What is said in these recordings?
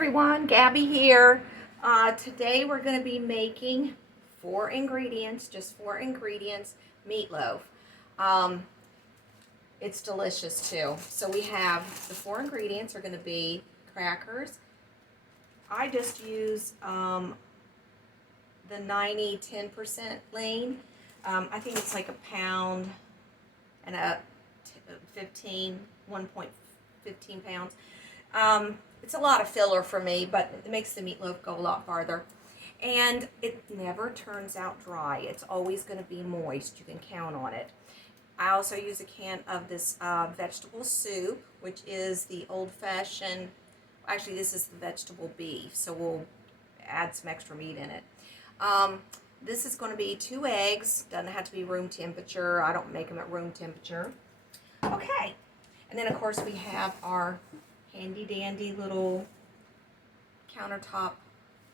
everyone, Gabby here. Today we're going to be making just four ingredients, meatloaf. It's delicious too. So we have the four ingredients are going to be crackers. I just use the 90-10% lean. I think it's like a pound and a 1.15 pounds. It's a lot of filler for me, but it makes the meatloaf go a lot farther. And it never turns out dry. It's always going to be moist. You can count on it. I also use a can of this vegetable soup, which is the old-fashioned, actually this is the vegetable beef, so we'll add some extra meat in it. This is going to be 2 eggs. Doesn't have to be room temperature. I don't make them at room temperature. Okay. And then, of course, we have our handy-dandy little countertop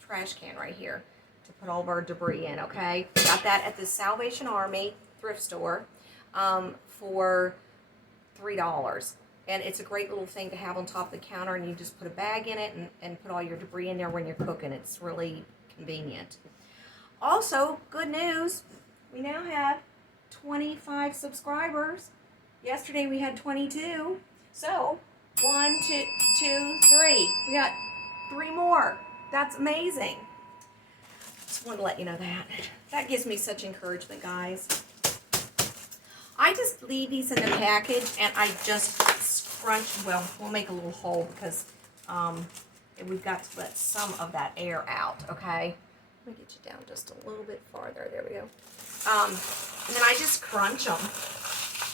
trash can right here to put all of our debris in, okay? Got that at the Salvation Army thrift store for $3. And it's a great little thing to have on top of the counter, and you just put a bag in it and put all your debris in there when you're cooking. It's really convenient. Also, good news, we now have 25 subscribers. Yesterday we had 22. So, 1, 2, 3. We got 3 more. That's amazing. Just wanted to let you know that. That gives me such encouragement, guys. I just leave these in the package and I just scrunch. Well, we'll make a little hole because we've got to let some of that air out, okay? Let me get you down just a little bit farther. There we go. And then I just crunch them.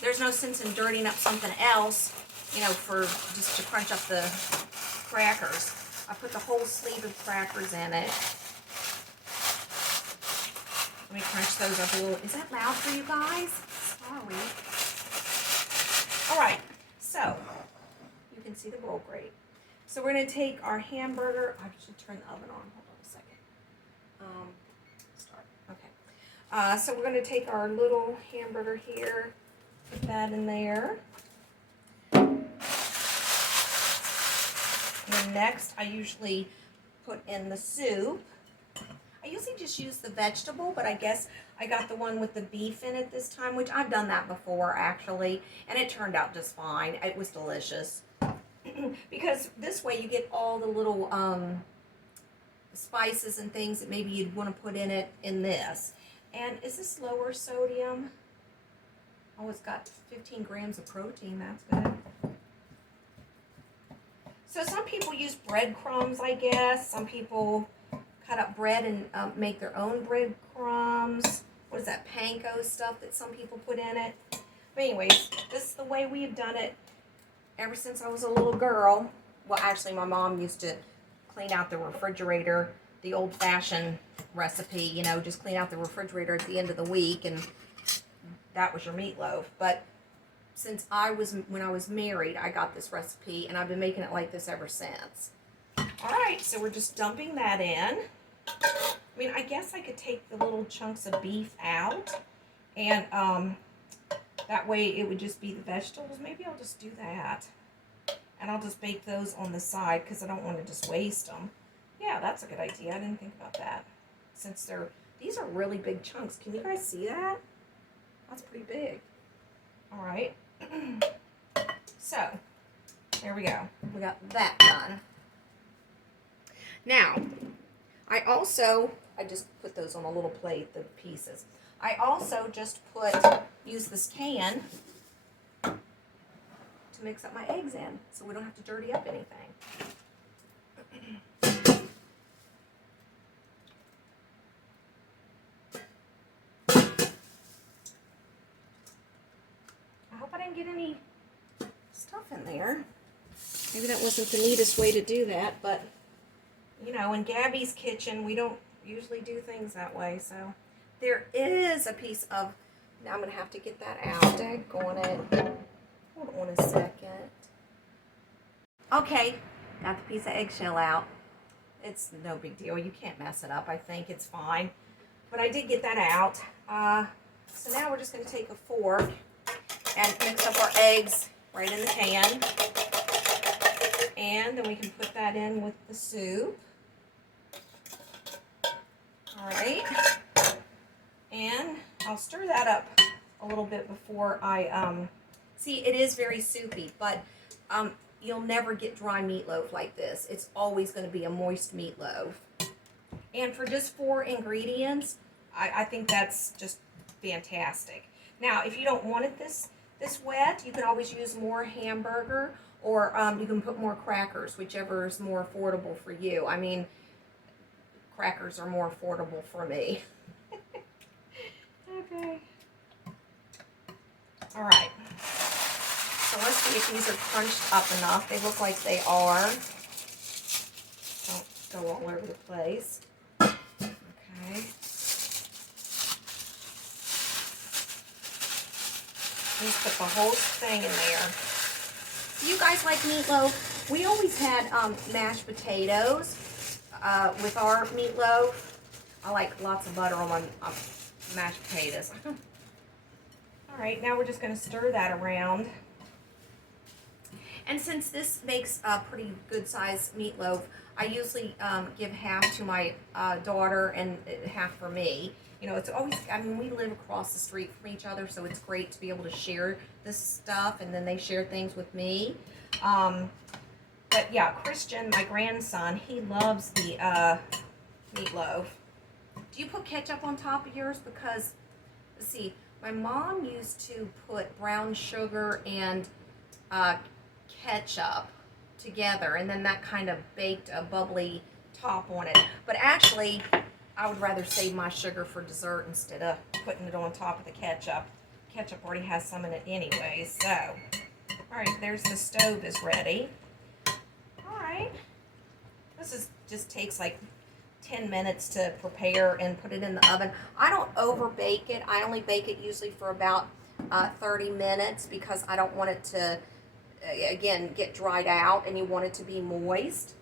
There's no sense in dirtying up something else, you know, for just to crunch up the crackers. I put the whole sleeve of crackers in it. Let me crunch those up a little. Is that loud for you guys? Sorry. All right, so you can see the roll grate. So we're going to take our hamburger. I should turn the oven on. Hold on a second. Start. Okay. So we're going to take our little hamburger here. Put that in there. And then next, I usually put in the soup. I usually just use the vegetable, but I guess I got the one with the beef in it this time, which I've done that before, actually, and it turned out just fine. It was delicious. Because this way you get all the little spices and things that maybe you'd want to put in it in this. And is this lower sodium? Oh, it's got 15 grams of protein. That's good. So some people use breadcrumbs, I guess. Some people cut up bread and make their own breadcrumbs. What is that, panko stuff that some people put in it? But anyways, this is the way we've done it ever since I was a little girl. Well, actually, my mom used to clean out the refrigerator, the old-fashioned recipe, you know, just clean out the refrigerator at the end of the week, and that was your meatloaf. But since when I was married, I got this recipe, and I've been making it like this ever since. All right, so we're just dumping that in. I mean, I guess I could take the little chunks of beef out, and that way it would just be the vegetables. Maybe I'll just do that. And I'll just bake those on the side because I don't want to just waste them. Yeah, that's a good idea. I didn't think about that. Since these are really big chunks. Can you guys see that? That's pretty big. All right. So, there we go. We got that done. Now, I just put those on a little plate, the pieces. I also just use this can to mix up my eggs in so we don't have to dirty up anything. I hope I didn't get any stuff in there. Maybe that wasn't the neatest way to do that, but you know, in Gabby's kitchen, we don't usually do things that way, so there is a piece of, now I'm going to have to get that out. Daggone it. Hold on a second. Okay, got the piece of eggshell out. It's no big deal. You can't mess it up. I think it's fine. But I did get that out. So now we're just going to take a fork and mix up our eggs right in the can. And then we can put that in with the soup. All right. And I'll stir that up a little bit before I, see, it is very soupy, but you'll never get dry meatloaf like this. It's always going to be a moist meatloaf. And for just 4 ingredients, I think that's just fantastic. Now, if you don't want it this wet, you can always use more hamburger, or you can put more crackers, whichever is more affordable for you. I mean, crackers are more affordable for me. Okay. All right. So let's see if these are crunched up enough. They look like they are. Don't go all over the place. Okay. Just put the whole thing in there. Do you guys like meatloaf? We always had mashed potatoes with our meatloaf. I like lots of butter on my mashed potatoes. All right, now we're just going to stir that around. And since this makes a pretty good size meatloaf, I usually give half to my daughter and half for me. You know, it's always, I mean, we live across the street from each other, so it's great to be able to share this stuff, and then they share things with me. But yeah, Christian, my grandson, he loves the meatloaf. Do you put ketchup on top of yours? Because, let's see, my mom used to put brown sugar and ketchup together, and then that kind of baked a bubbly top on it. But actually, I would rather save my sugar for dessert instead of putting it on top of the ketchup. Ketchup already has some in it anyway, so. All right, there's the stove is ready. All right. This is just takes like 10 minutes to prepare and put it in the oven. I don't over bake it. I only bake it usually for about 30 minutes because I don't want it to, again, get dried out, and you want it to be moist.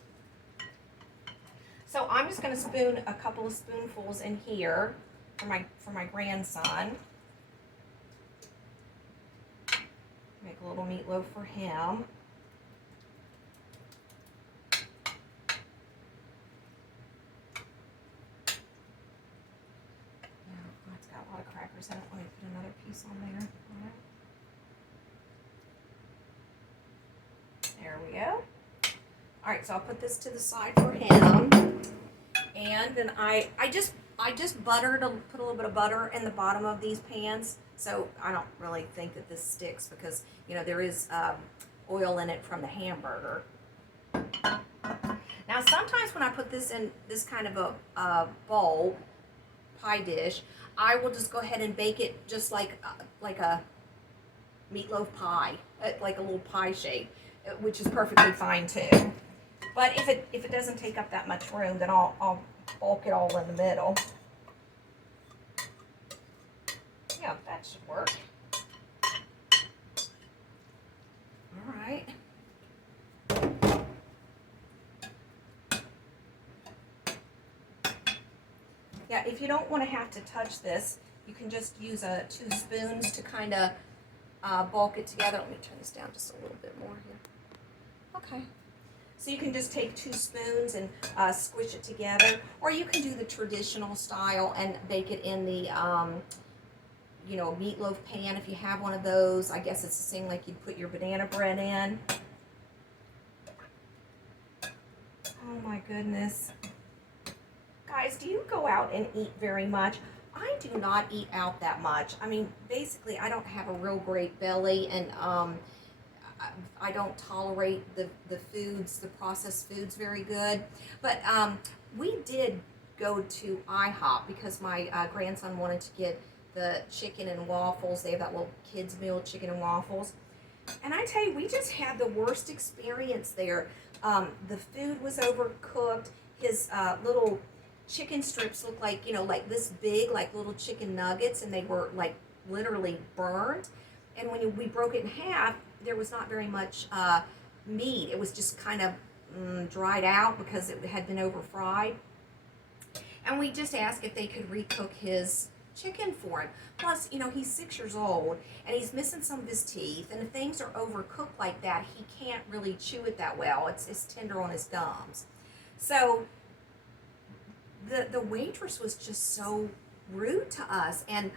So I'm just going to spoon a couple of spoonfuls in here for my grandson. Make a little meatloaf for him. Oh, it's got a lot of crackers in it. Let me put another piece on there. There we go. All right, so I'll put this to the side for him. And then I just buttered, put a little bit of butter in the bottom of these pans, so I don't really think that this sticks because, you know, there is oil in it from the hamburger. Now, sometimes when I put this in this kind of a bowl, pie dish, I will just go ahead and bake it just like a meatloaf pie, like a little pie shape, which is perfectly fine too. But if it doesn't take up that much room, then I'll bulk it all in the middle. Yeah, that should work. All right. Yeah, if you don't want to have to touch this, you can just use 2 spoons to kind of bulk it together. Let me turn this down just a little bit more here. Okay. So you can just take 2 spoons and squish it together, or you can do the traditional style and bake it in the, you know, meatloaf pan if you have one of those. I guess it's the same like you'd put your banana bread in. Oh my goodness. Guys, do you go out and eat very much? I do not eat out that much. I mean, basically, I don't have a real great belly, and I don't tolerate the foods, the processed foods very good. But we did go to IHOP because my grandson wanted to get the chicken and waffles. They have that little kids meal, chicken and waffles. And I tell you, we just had the worst experience there. The food was overcooked. His little chicken strips looked like, you know, like this big, like little chicken nuggets, and they were like literally burned. And when we broke it in half, there was not very much meat. It was just kind of dried out because it had been over fried. And we just asked if they could recook his chicken for him. Plus, you know, he's 6 years old and he's missing some of his teeth. And if things are overcooked like that, he can't really chew it that well. It's tender on his gums. So the waitress was just so rude to us and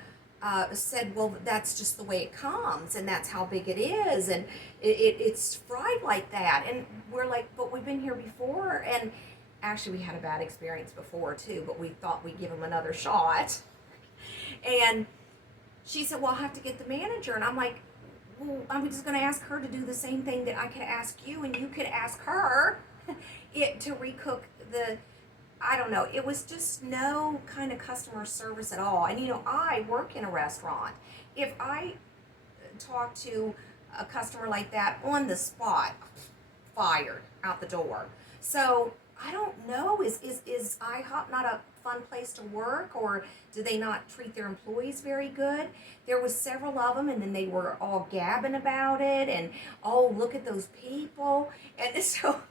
said, well, that's just the way it comes and that's how big it is. And it's fried like that. And we're like, but we've been here before. And actually, we had a bad experience before too, but we thought we'd give him another shot. And she said, well, I'll have to get the manager. And I'm like, well, I'm just going to ask her to do the same thing that I could ask you, and you could ask her to recook the, I don't know. It was just no kind of customer service at all. And, you know, I work in a restaurant. If I talk to a customer like that on the spot, fired out the door. So I don't know. Is IHOP not a fun place to work, or do they not treat their employees very good? There was several of them, and then they were all gabbing about it, and oh, look at those people, and so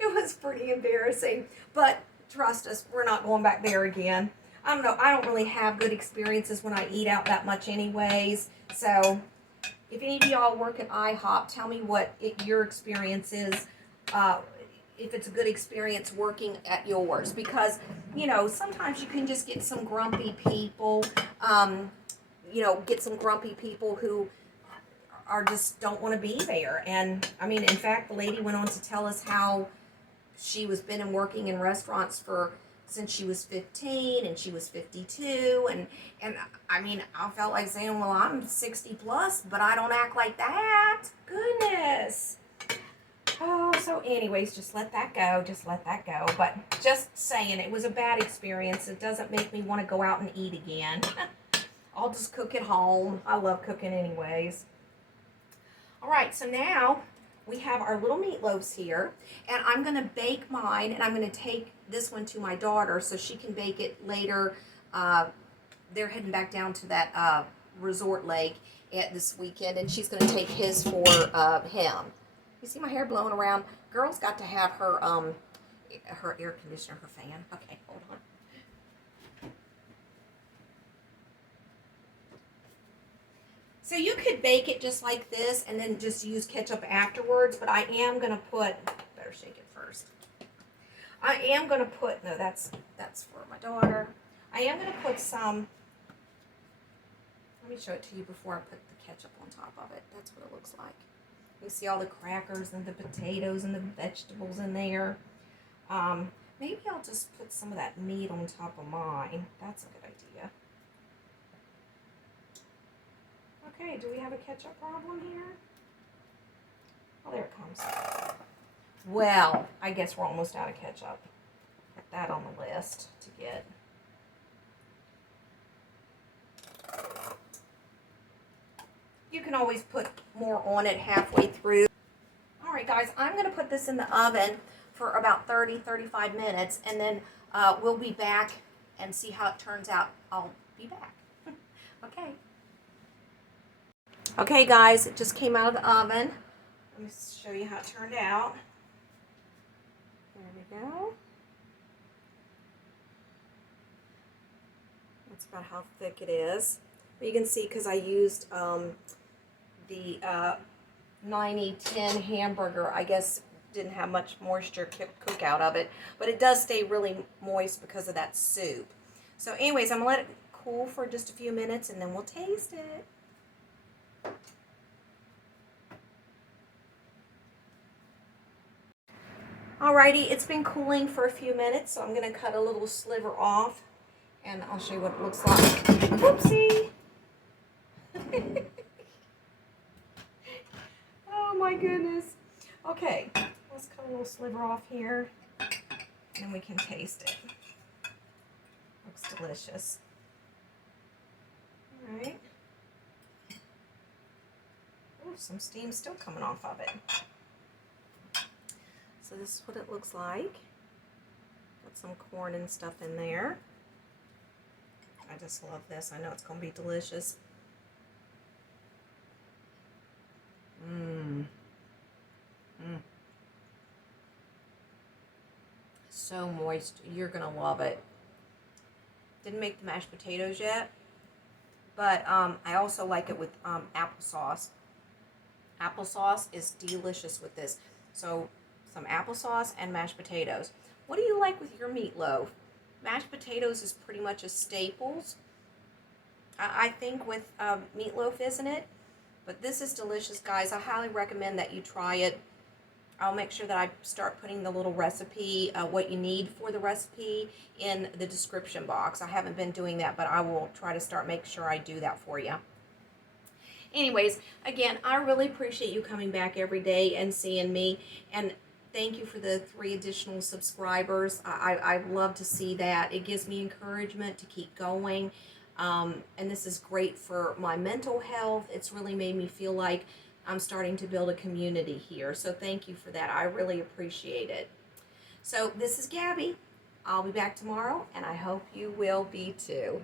it was pretty embarrassing. But trust us, we're not going back there again. I don't know. I don't really have good experiences when I eat out that much, anyways. So if any of y'all work at IHOP, tell me what your experience is. If it's a good experience working at yours, because you know sometimes you can just get some grumpy people, get some grumpy people who are just don't want to be there. And I mean, in fact, the lady went on to tell us how she was been in working in restaurants since she was 15 and she was 52, and I mean, I felt like saying, well, I'm 60 plus, but I don't act like that. Goodness. Oh, so anyways, just let that go. Just let that go. But just saying, it was a bad experience. It doesn't make me want to go out and eat again. I'll just cook at home. I love cooking anyways. All right, so now we have our little meatloaves here. And I'm going to bake mine, and I'm going to take this one to my daughter so she can bake it later. They're heading back down to that resort lake this weekend, and she's going to take his for him. You see my hair blowing around? Girl's got to have her air conditioner, her fan. Okay, hold on. So you could bake it just like this and then just use ketchup afterwards, but I am going to put, better shake it first. I am going to put, no, that's for my daughter. I am going to put some, let me show it to you before I put the ketchup on top of it. That's what it looks like. You see all the crackers and the potatoes and the vegetables in there. Maybe I'll just put some of that meat on top of mine. That's a good idea. Okay, do we have a ketchup problem here? Oh, there it comes. Well, I guess we're almost out of ketchup. Put that on the list to get. You can always put more on it halfway through. All right, guys, I'm going to put this in the oven for about 30-35 minutes, and then we'll be back and see how it turns out. I'll be back. Okay. Okay, guys, it just came out of the oven. Let me show you how it turned out. There we go. That's about how thick it is. But you can see because I used the 90-10 hamburger, I guess didn't have much moisture cook out of it, but it does stay really moist because of that soup. So anyways, I'm gonna let it cool for just a few minutes and then we'll taste it. Alrighty, it's been cooling for a few minutes, so I'm gonna cut a little sliver off and I'll show you what it looks like. Whoopsie! Oh my goodness. Okay, let's cut a little sliver off here and we can taste it. Looks delicious. All right. Oh, some steam still coming off of it. So this is what it looks like. Got some corn and stuff in there. I just love this. I know it's going to be delicious. Mmm. Mmm. So moist. You're going to love it. Didn't make the mashed potatoes yet. but I also like it with applesauce. Applesauce is delicious with this. So some applesauce and mashed potatoes. What do you like with your meatloaf? Mashed potatoes is pretty much a staples, I think, with meatloaf, isn't it? But this is delicious, guys. I highly recommend that you try it. I'll make sure that I start putting the little recipe, what you need for the recipe, in the description box. I haven't been doing that, but I will try to start making sure I do that for you. Anyways, again, I really appreciate you coming back every day and seeing me. And thank you for the 3 additional subscribers. I love to see that. It gives me encouragement to keep going. And this is great for my mental health. It's really made me feel like I'm starting to build a community here. So thank you for that. I really appreciate it. So this is Gabby. I'll be back tomorrow, and I hope you will be too.